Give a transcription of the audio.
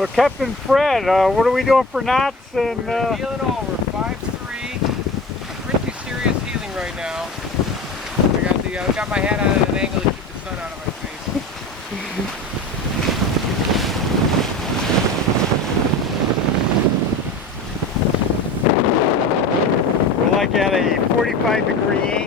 So Captain Fred, what are we doing for knots? And we're heeling over 5-3. Pretty serious heeling right now. I got my head on at an angle to keep the sun out of my face. we're like at a 45-degree